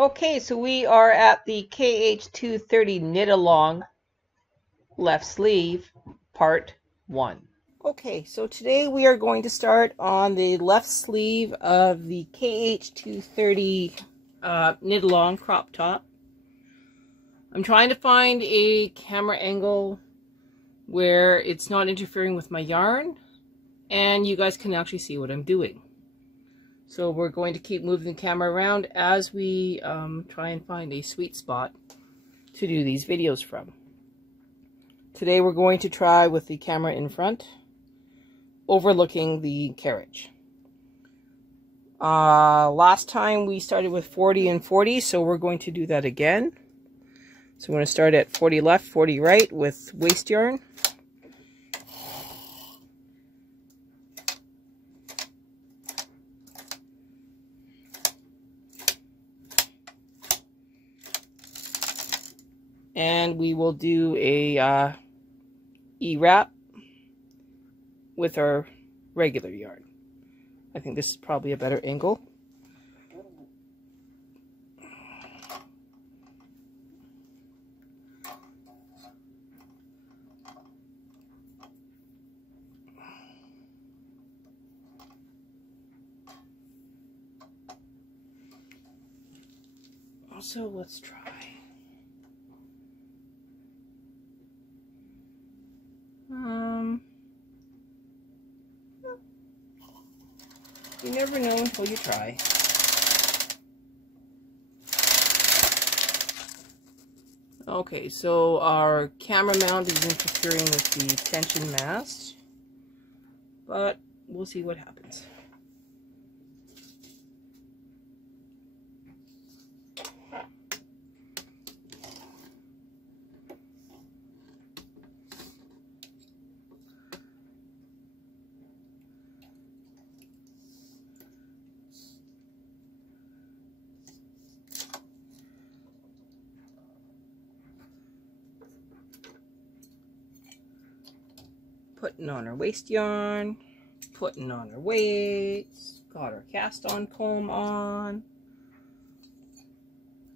Okay, so we are at the KH230 knit along left sleeve, part 1. Okay, so today we are going to start on the left sleeve of the KH230 knit along crop top. I'm trying to find a camera angle where it's not interfering with my yarn and you guys can actually see what I'm doing. So we're going to keep moving the camera around as we try and find a sweet spot to do these videos from. Today we're going to try with the camera in front, overlooking the carriage. Last time we started with 40 and 40, so we're going to do that again. So we're going to start at 40 left, 40 right with waste yarn. And we will do a E-wrap with our regular yarn. I think this is probably a better angle. So let's try. You never know until you try. Okay, so our camera mount is interfering with the tension mast, but we'll see what happens. Putting on our waste yarn, putting on our weights, got our cast on comb on.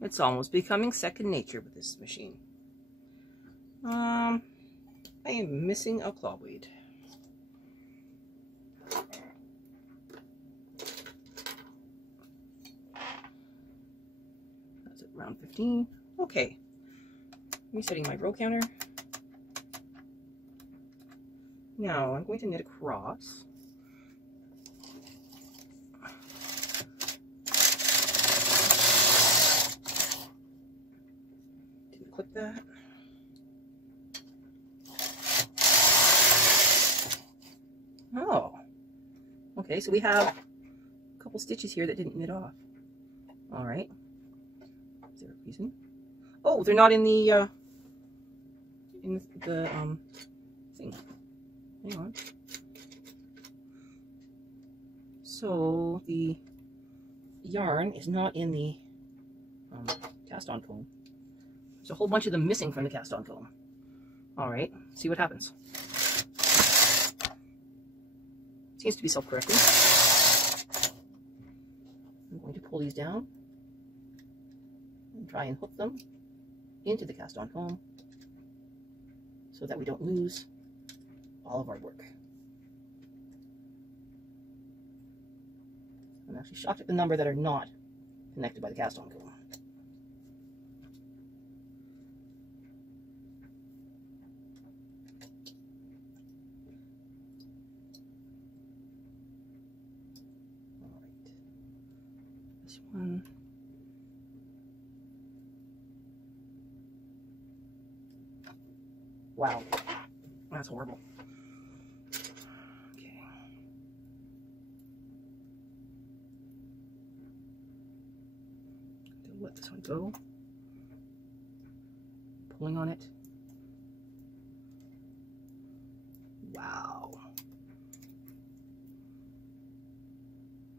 It's almost becoming second nature with this machine. I am missing a claw weight. That's at round 15. Okay, resetting my row counter. Now I'm going to knit across. Didn't click that. Oh, okay, so we have a couple stitches here that didn't knit off. All right. Is there a reason? Oh, they're not in the thing. Hang on. So the yarn is not in the cast on comb. There's a whole bunch of them missing from the cast on comb. All right, see what happens. Seems to be self-correcting. I'm going to pull these down and try and hook them into the cast on comb so that we don't lose all of our work. I'm actually shocked at the number that are not connected by the cast on comb. All right. This one. Wow. That's horrible. Let this one go. Pulling on it. Wow.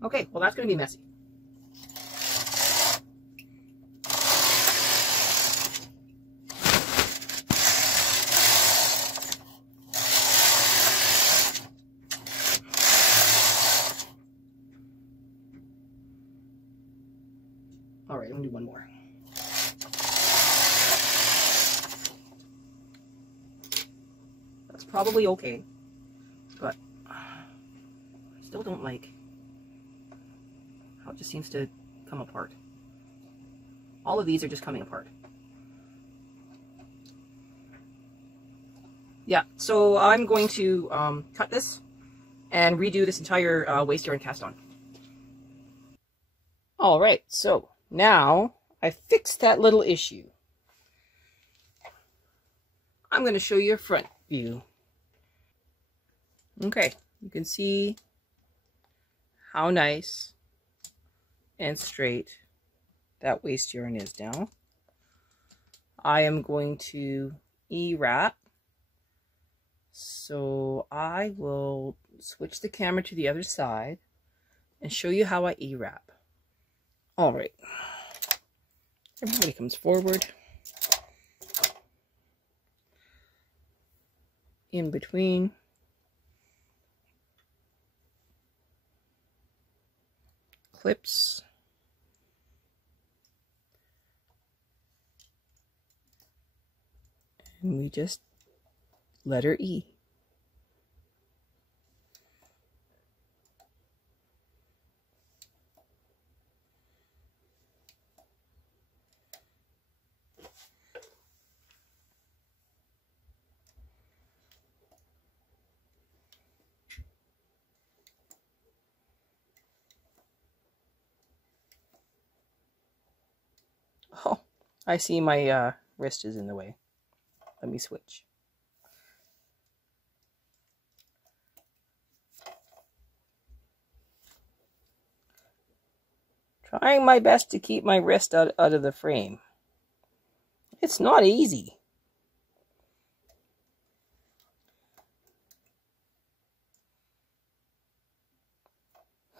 Okay, well that's going to be messy. All right, I'm gonna do one more. That's probably okay, but I still don't like how it just seems to come apart. All of these are just coming apart. Yeah, so I'm going to cut this and redo this entire waste yarn cast on. All right, so now I fixed that little issue. I'm going to show you a front view. Okay, you can see how nice and straight that waste yarn is now. I am going to E-wrap. So I will switch the camera to the other side and show you how I E-wrap. All right, everybody comes forward. In between. Clips. And we just letter E. Oh, I see my wrist is in the way. Let me switch. Trying my best to keep my wrist out of the frame. It's not easy.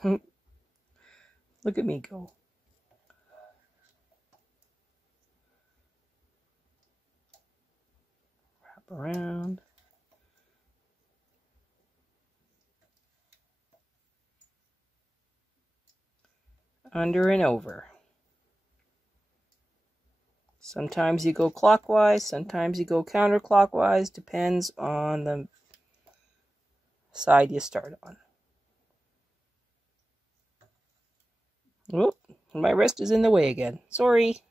Look at me go. Wrap around. Under and over. Sometimes you go clockwise, sometimes you go counterclockwise, depends on the side you start on. Whoop, my wrist is in the way again. Sorry.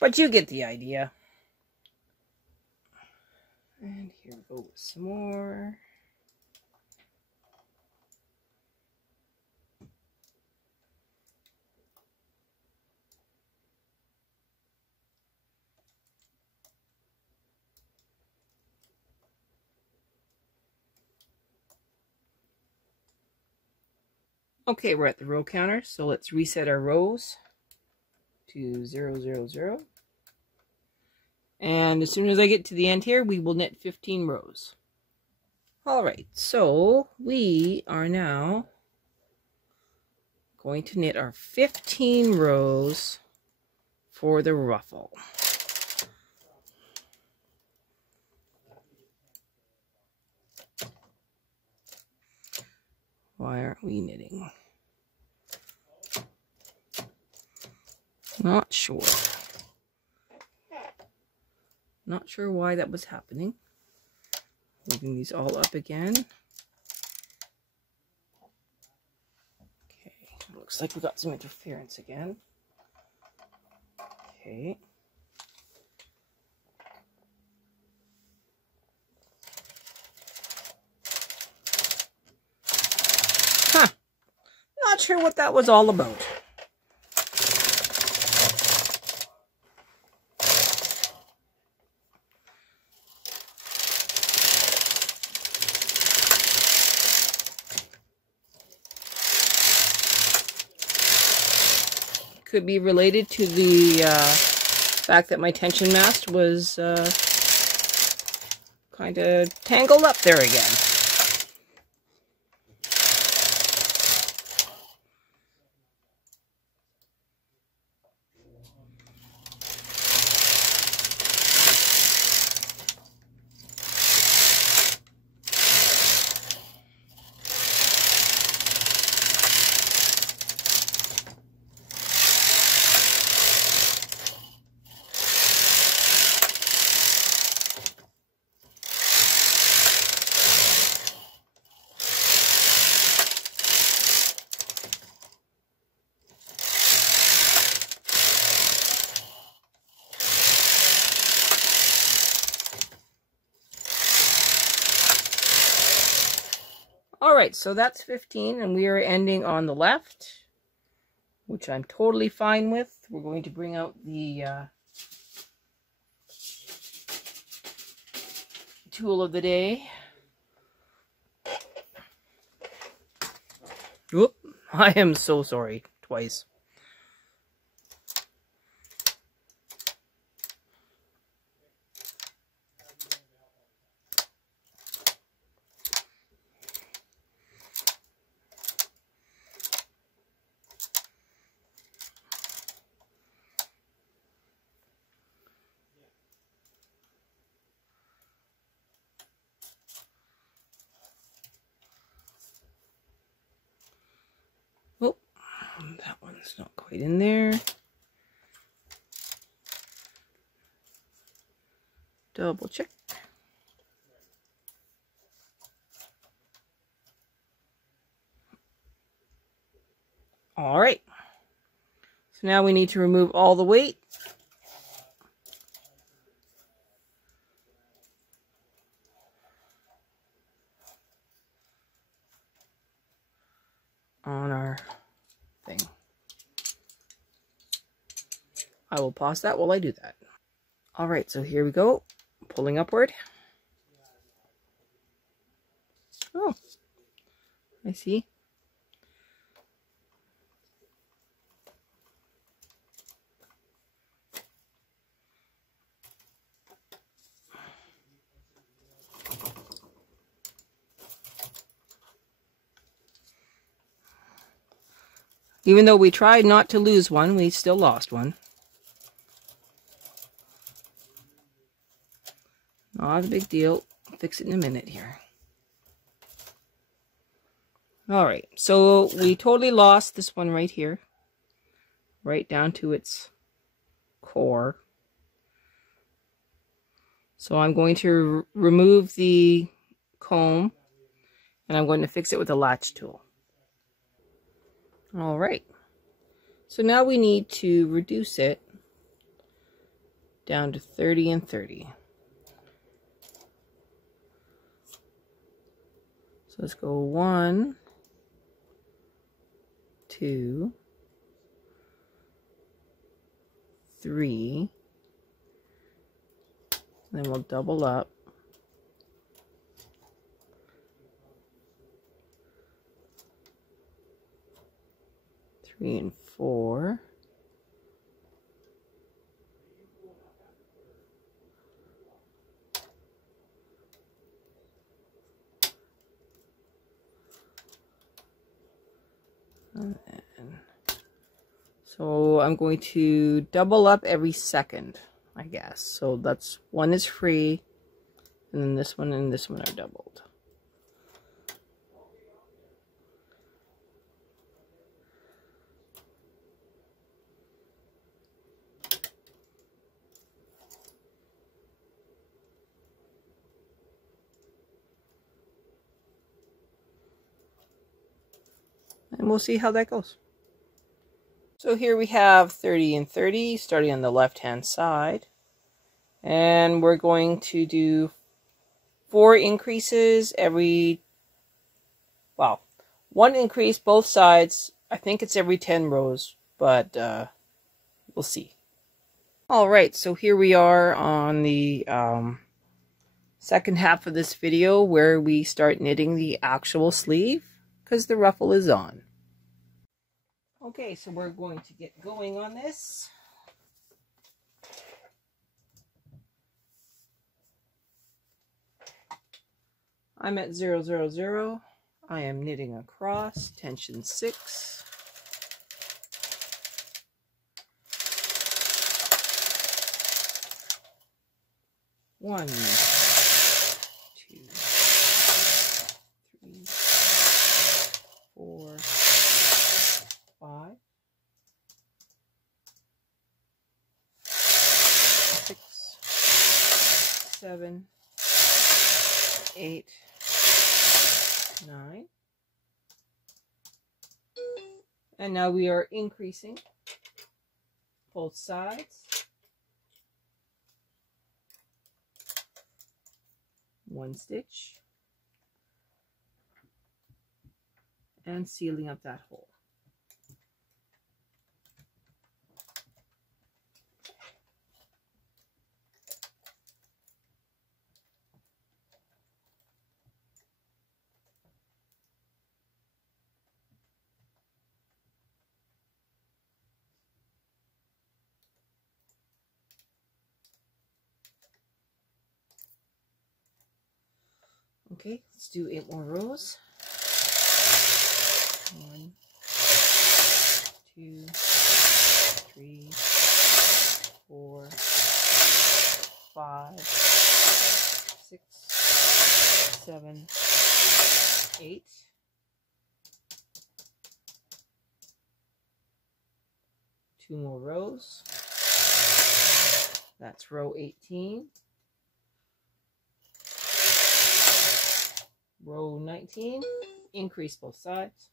But you get the idea. And here we go with some more. Okay, we're at the row counter, so let's reset our rows to 0, 0, 0. And as soon as I get to the end here, we will knit 15 rows. All right, so we are now going to knit our 15 rows for the ruffle. Why aren't we knitting? Not sure. Not sure why that was happening. Moving these all up again. Okay, looks like we got some interference again. Okay. Huh. Not sure what that was all about. Could be related to the fact that my tension mast was kind of tangled up there again. All right, so that's 15, and we are ending on the left, which I'm totally fine with. We're going to bring out the tool of the day. Whoop, I am so sorry, twice. Oh, that one's not quite in there. Double check. All right. So now we need to remove all the weight. On our thing. I will pause that while I do that. All right, so here we go. Pulling upward. Oh, I see. Even though we tried not to lose one, we still lost one. Not a big deal. I'll fix it in a minute here. All right, so we totally lost this one right here. Right down to its core. So I'm going to remove the comb, and I'm going to fix it with a latch tool. All right, so now we need to reduce it down to 30 and 30. So let's go 1, 2, 3, then we'll double up. 3 and 4. And then, so I'm going to double up every second, I guess. So that's one is free, and then this one and this one are doubled. And we'll see how that goes. So here we have 30 and 30 starting on the left hand side, and we're going to do 4 increases every, well, 1 increase both sides. I think it's every 10 rows, but we'll see. All right, so here we are on the second half of this video where we start knitting the actual sleeve because the ruffle is on. Okay, so we're going to get going on this. I'm at 0, 0, 0. I am knitting across, tension 6. One, 2, 3, 4, 5, 6, 7, 8, 9. And now we are increasing both sides. 1 stitch. and sealing up that hole. Okay, let's do 8 more rows. 1, 2, 3, 4, 5, 6, 7, 8. Two more rows. That's row 18. Row 19, increase both sides.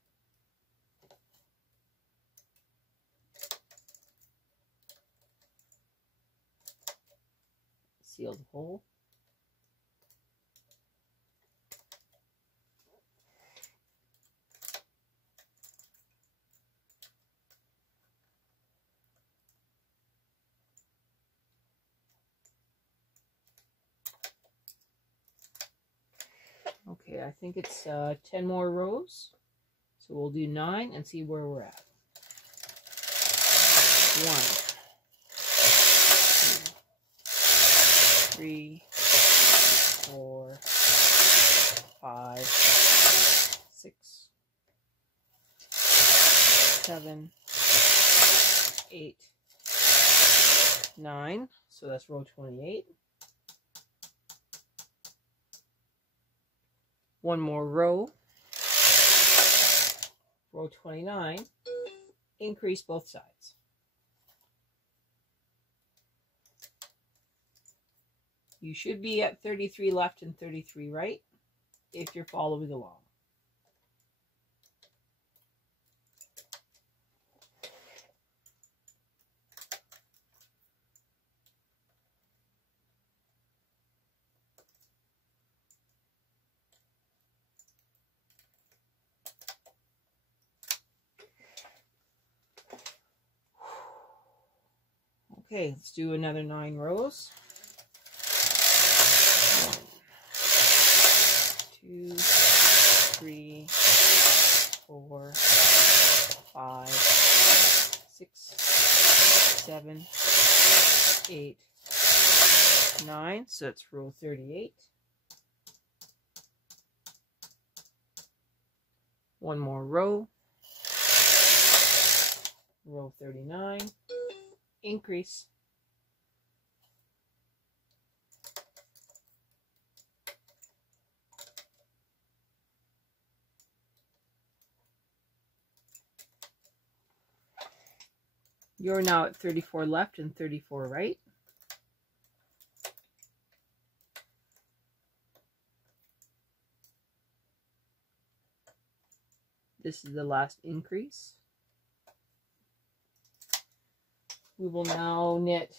Seal the hole. Okay, I think it's 10 more rows. So we'll do 9 and see where we're at. 1, 2, 3, 4, 5, 6, 7, 8, 9. So that's row 28. One more row, row 29, increase both sides. You should be at 33 left and 33 right if you're following along. Okay, let's do another 9 rows. 1, 2, 3, 4, 5, 6, 7, 8, 9. So it's row 38. One more row. Row 39. Increase. You're now at 34 left and 34 right. This is the last increase. We will now knit,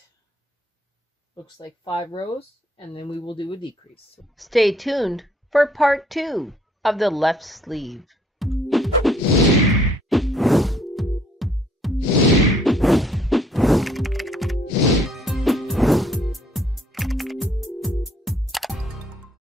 looks like 5 rows, and then we will do a decrease. Stay tuned for part 2 of the left sleeve.